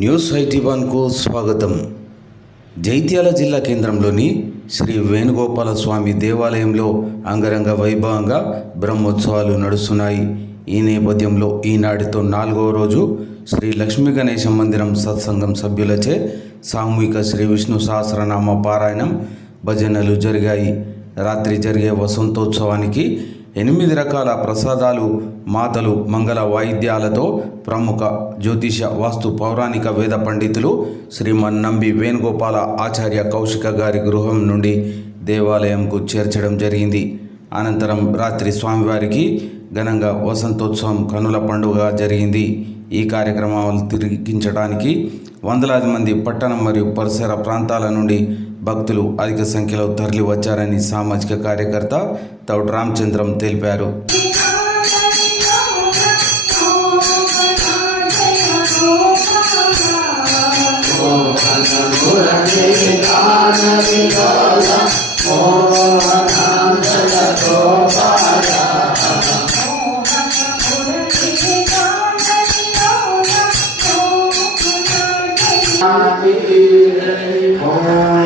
News IT వన్కు స్వాగతం. జైత్యాల జిల్లా కేంద్రంలోని శ్రీ వేణుగోపాల స్వామి దేవాలయంలో అంగరంగ వైభవంగా బ్రహ్మోత్సవాలు నడుస్తున్నాయి. ఈ నేపథ్యంలో ఈనాటితో నాలుగవ రోజు శ్రీ లక్ష్మీ గణేశ మందిరం సత్సంగం సభ్యులచే సామూహిక శ్రీ విష్ణు సహస్రనామ పారాయణం భజనలు జరిగాయి. రాత్రి జరిగే వసంతోత్సవానికి ఎనిమిది రకాల ప్రసాదాలు మాతలు మంగళ వాయిద్యాలతో ప్రముఖ జ్యోతిష వాస్తు పౌరాణిక వేద పండితులు శ్రీమన్ నంబి వేణుగోపాల ఆచార్య కౌశిక గారి గృహం నుండి దేవాలయంకు చేర్చడం జరిగింది. అనంతరం రాత్రి స్వామివారికి ఘనంగా వసంతోత్సవం కనుల పండుగ జరిగింది. ఈ కార్యక్రమాలు తిరిగించడానికి వందలాది మంది పట్టణం మరియు పరిసర ప్రాంతాల నుండి భక్తులు అధిక సంఖ్యలో తరలి వచ్చారని సామాజిక కార్యకర్త తౌడ్ రామచంద్రం తెలిపారు. ॐ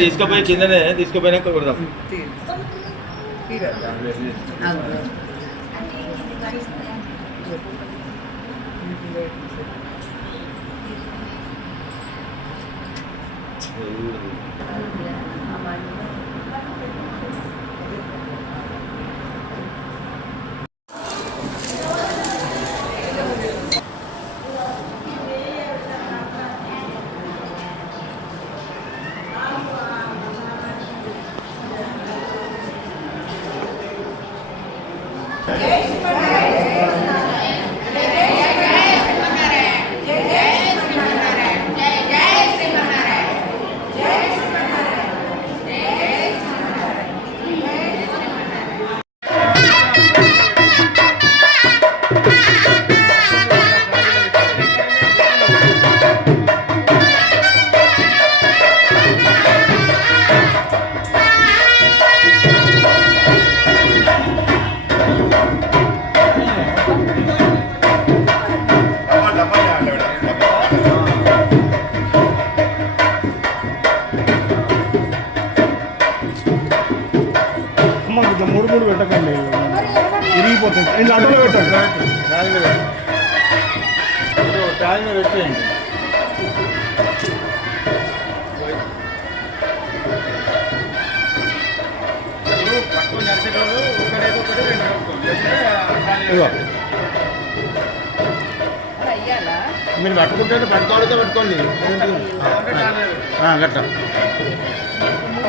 తీసుకుపోయి కిందనే తీసుకుపోయినాక కొడదాం కొంచెం మూడు మూడు పెట్టకండి. విరిగిపోతుంది ఇంట్లో అడ్డులో పెట్టండి. పెట్టేయండి మీరు పట్టుకుంటే పట్టుకోవడంతో పెట్టుకోండి. గట్ట